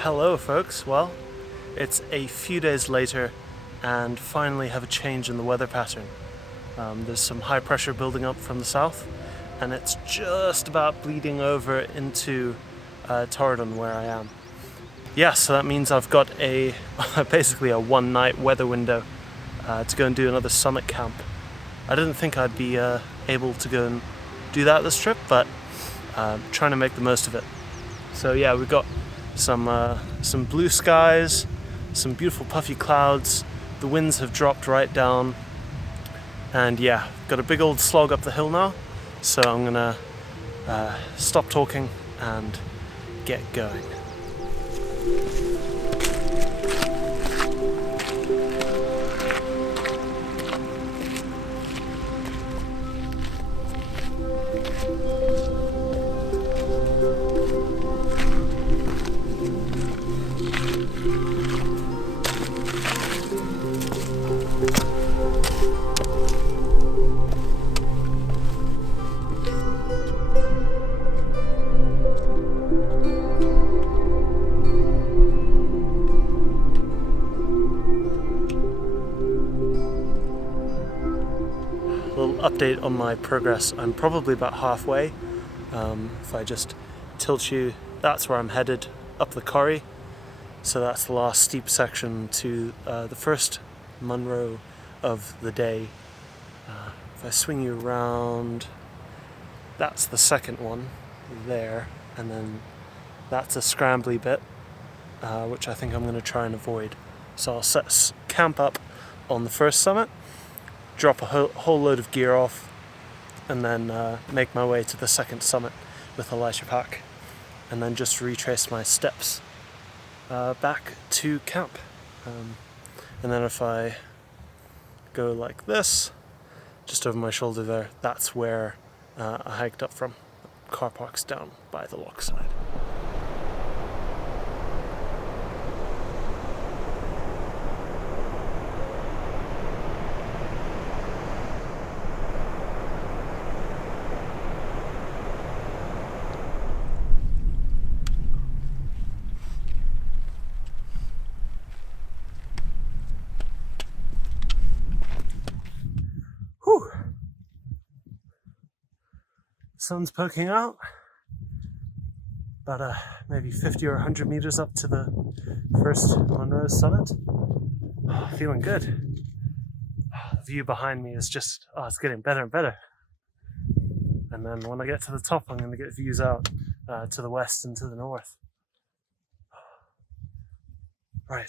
Hello folks, well, it's a few days later and finally have a change in the weather pattern. There's some high pressure building up from the south and it's just about bleeding over into Torridon where I am. Yeah, so that means I've got a basically a one night weather window to go and do another summit camp. I didn't think I'd be able to go and do that this trip, but trying to make the most of it. So yeah, we've got some blue skies, some beautiful puffy clouds, the winds have dropped right down, and yeah, got a big old slog up the hill now, so I'm gonna stop talking and get going. Update on my progress. I'm probably about halfway. If I just tilt you, that's where I'm headed, up the corrie. So that's the last steep section to the first Munro of the day. If I swing you around, that's the second one there, and then that's a scrambly bit, which I think I'm going to try and avoid. So I'll camp up on the first summit, drop a whole load of gear off, and then make my way to the second summit with a lighter pack, and then just retrace my steps back to camp. And then if I go like this, just over my shoulder there, that's where I hiked up from. Car park's down by the loch side. Sun's poking out, about maybe 50 or 100 meters up to the first Munro summit. Feeling good. The view behind me is just, it's getting better and better. And then when I get to the top, I'm going to get views out to the west and to the north. Right,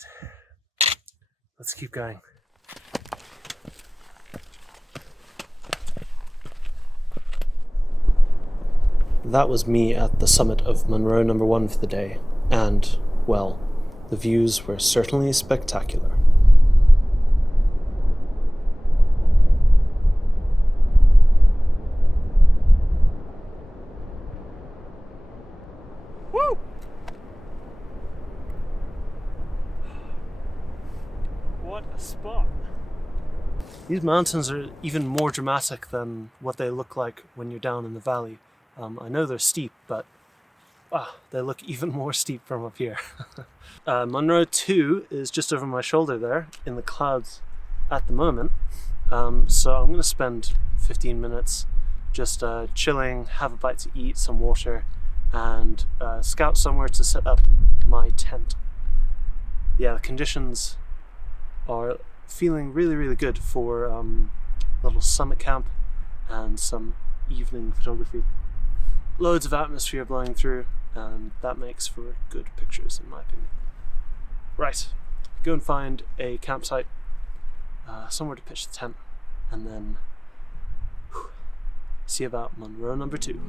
let's keep going. That was me at the summit of Munro number 1 for the day, and, well, the views were certainly spectacular. Woo! What a spot! These mountains are even more dramatic than what they look like when you're down in the valley. I know they're steep, but they look even more steep from up here. Munro 2 is just over my shoulder there in the clouds at the moment. So I'm going to spend 15 minutes just chilling, have a bite to eat, some water, and scout somewhere to set up my tent. Yeah, the conditions are feeling really, really good for a little summit camp and some evening photography. Loads of atmosphere blowing through, and that makes for good pictures in my opinion. Right, go and find a campsite, somewhere to pitch the tent, and then see about Monroe number 2.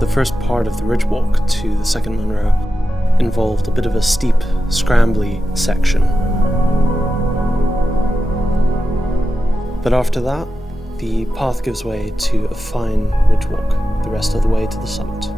The first part of the ridge walk to the second Monroe involved a bit of a steep, scrambly section. But after that, the path gives way to a fine ridge walk the rest of the way to the summit.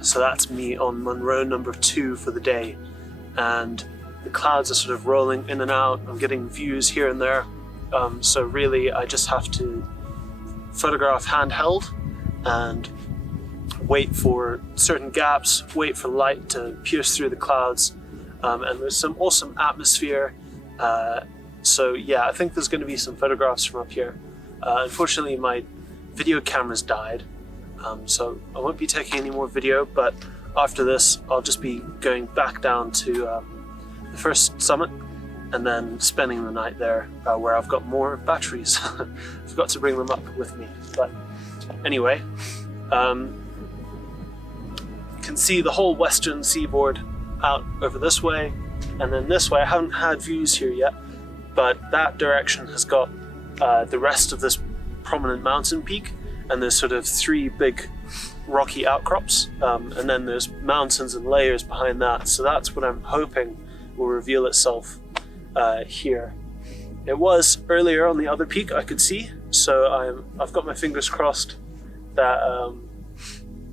So that's me on Monroe number 2 for the day, and the clouds are sort of rolling in and out. I'm getting views here and there, so really I just have to photograph handheld and wait for certain gaps, wait for light to pierce through the clouds, and there's some awesome atmosphere. So yeah, I think there's going to be some photographs from up here. Unfortunately my video camera's died, so I won't be taking any more video, but after this I'll just be going back down to the first summit and then spending the night there, where I've got more batteries. Forgot to bring them up with me, but anyway, you can see the whole western seaboard out over this way, and then this way I haven't had views here yet, but that direction has got the rest of this prominent mountain peak, and there's sort of 3 big rocky outcrops, and then there's mountains and layers behind that. So that's what I'm hoping will reveal itself here. It was earlier on the other peak I could see, so I've got my fingers crossed that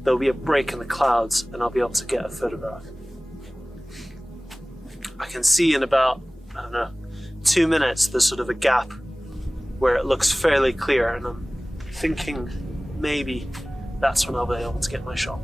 there'll be a break in the clouds and I'll be able to get a photograph. I can see in about, I don't know, 2 minutes there's sort of a gap where it looks fairly clear, and I'm thinking maybe that's when I'll be able to get my shot.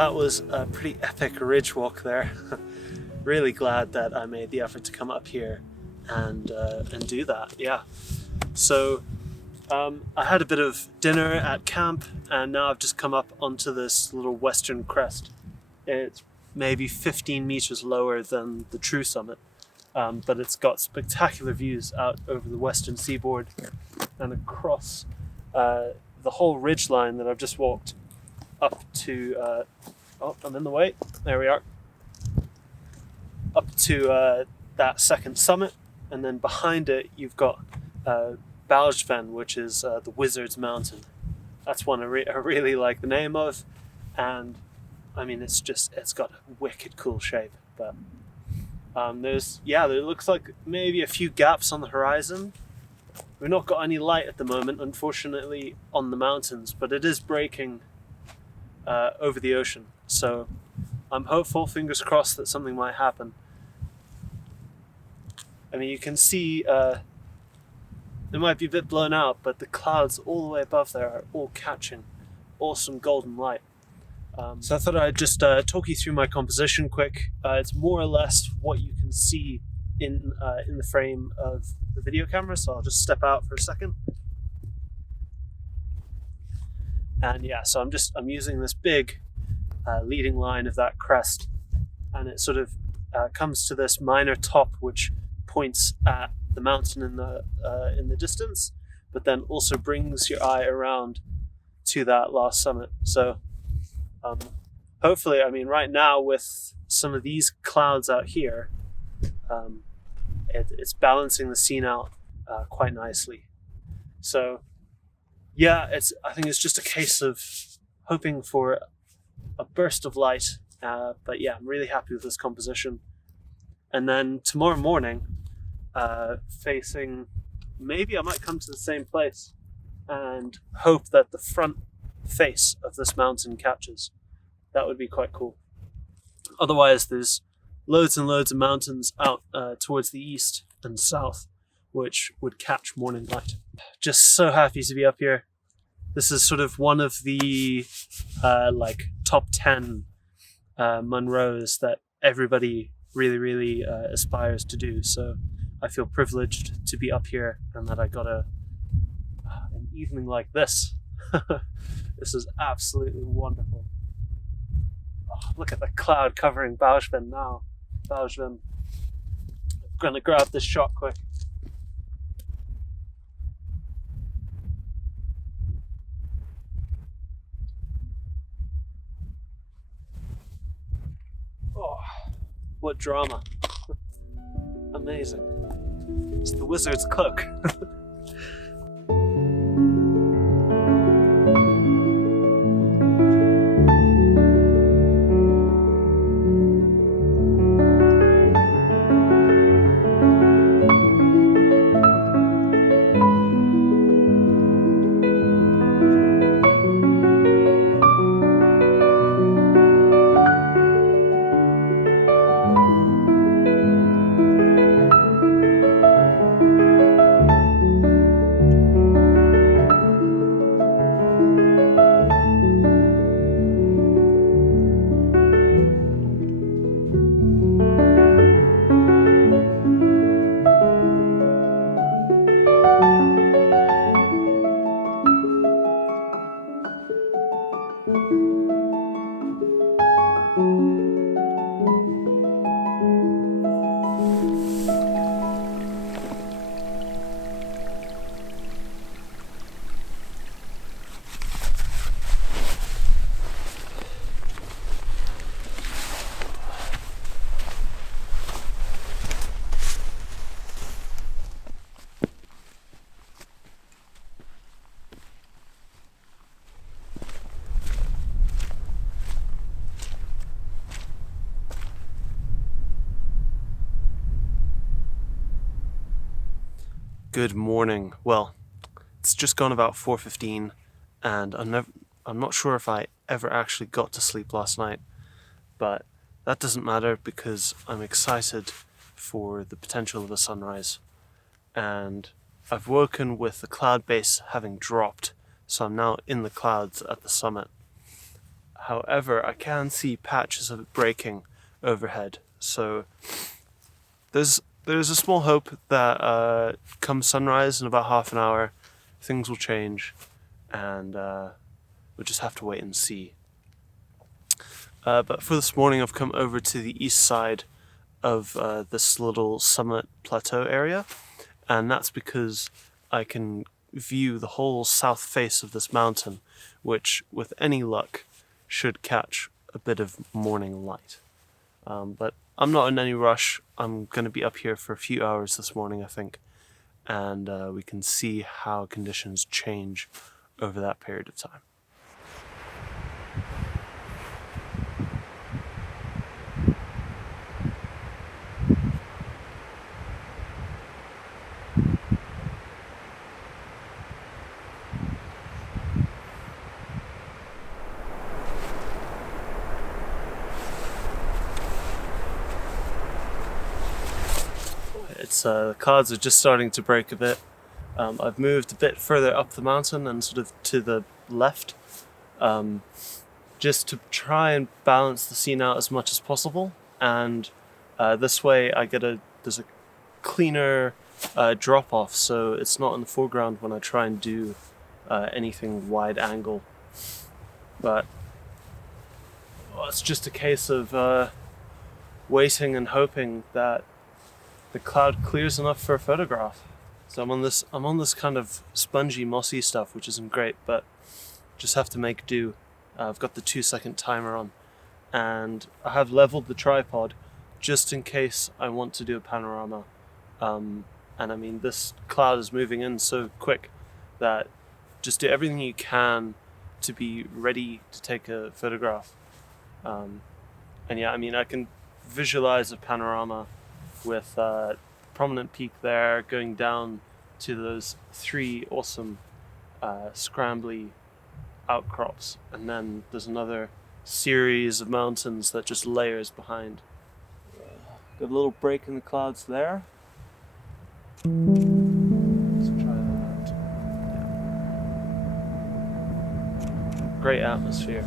that was a pretty epic ridge walk there. Really glad that I made the effort to come up here and do that. Yeah. So I had a bit of dinner at camp, and now I've just come up onto this little western crest. It's maybe 15 meters lower than the true summit, but it's got spectacular views out over the western seaboard and across the whole ridge line that I've just walked up to. Oh, I'm in the way. There we are. Up to that second summit, and then behind it you've got Baljven, which is the Wizard's Mountain. That's one I really like the name of, and I mean it's got a wicked cool shape. But there looks like maybe a few gaps on the horizon. We've not got any light at the moment, unfortunately, on the mountains, but it is breaking over the ocean. So I'm hopeful, fingers crossed, that something might happen. I mean, you can see it might be a bit blown out, but the clouds all the way above there are all catching awesome golden light. So I thought I'd just talk you through my composition quick. It's more or less what you can see in the frame of the video camera, so I'll just step out for a second. And yeah, so I'm using this big leading line of that crest, and it sort of comes to this minor top which points at the mountain in the distance, but then also brings your eye around to that last summit. So hopefully, I mean, right now with some of these clouds out here, it's balancing the scene out quite nicely. So yeah, I think it's just a case of hoping for a burst of light. But yeah, I'm really happy with this composition. And then tomorrow morning, facing, maybe I might come to the same place and hope that the front face of this mountain catches. That would be quite cool. Otherwise, there's loads and loads of mountains out towards the east and south which would catch morning light. Just so happy to be up here. This is sort of one of the top 10 Munros that everybody really aspires to do. So I feel privileged to be up here and that I got an evening like this. This is absolutely wonderful. Oh, look at the cloud covering Baljven now. Baljven. I'm gonna grab this shot quick. Oh, what drama. Amazing. It's the wizard's cloak. Good morning. Well, it's just gone about 4:15 and I'm not sure if I ever actually got to sleep last night, but that doesn't matter because I'm excited for the potential of a sunrise. And I've woken with the cloud base having dropped, so I'm now in the clouds at the summit. However, I can see patches of it breaking overhead, so there's a small hope that come sunrise in about half an hour, things will change, and we'll just have to wait and see. But for this morning, I've come over to the east side of this little summit plateau area, and that's because I can view the whole south face of this mountain, which, with any luck, should catch a bit of morning light. But I'm not in any rush. I'm going to be up here for a few hours this morning, I think, and we can see how conditions change over that period of time. The clouds are just starting to break a bit. I've moved a bit further up the mountain and sort of to the left, just to try and balance the scene out as much as possible. And this way there's a cleaner drop off, so it's not in the foreground when I try and do anything wide angle. But it's just a case of waiting and hoping that the cloud clears enough for a photograph. So I'm on this kind of spongy, mossy stuff, which isn't great, but just have to make do. I've got the 2-second timer on, and I have leveled the tripod just in case I want to do a panorama. And I mean, this cloud is moving in so quick that just do everything you can to be ready to take a photograph. And yeah, I mean, I can visualize a panorama with a prominent peak there going down to those 3 awesome scrambly outcrops, and then there's another series of mountains that just layers behind. Got a little break in the clouds there. Let's try that. Yeah. Great atmosphere.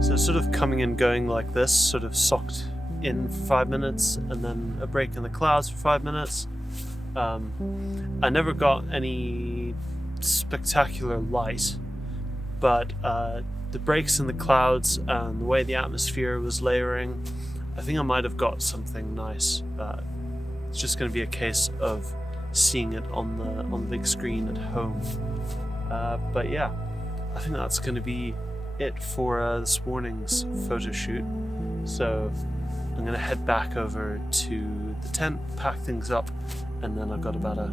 So sort of coming and going like this, sort of socked in for 5 minutes, and then a break in the clouds for 5 minutes. I never got any spectacular light, but the breaks in the clouds and the way the atmosphere was layering, I think I might have got something nice. It's just going to be a case of seeing it on the big screen at home. But yeah, I think that's going to be it for this morning's photo shoot. So I'm going to head back over to the tent, pack things up, and then I've got about a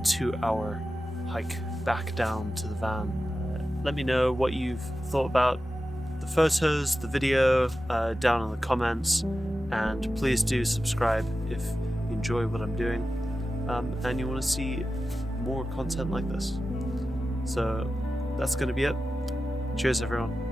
2-hour hike back down to the van. Let me know what you've thought about the photos, the video, down in the comments, and please do subscribe if you enjoy what I'm doing and you want to see more content like this. So that's going to be it. Cheers, everyone.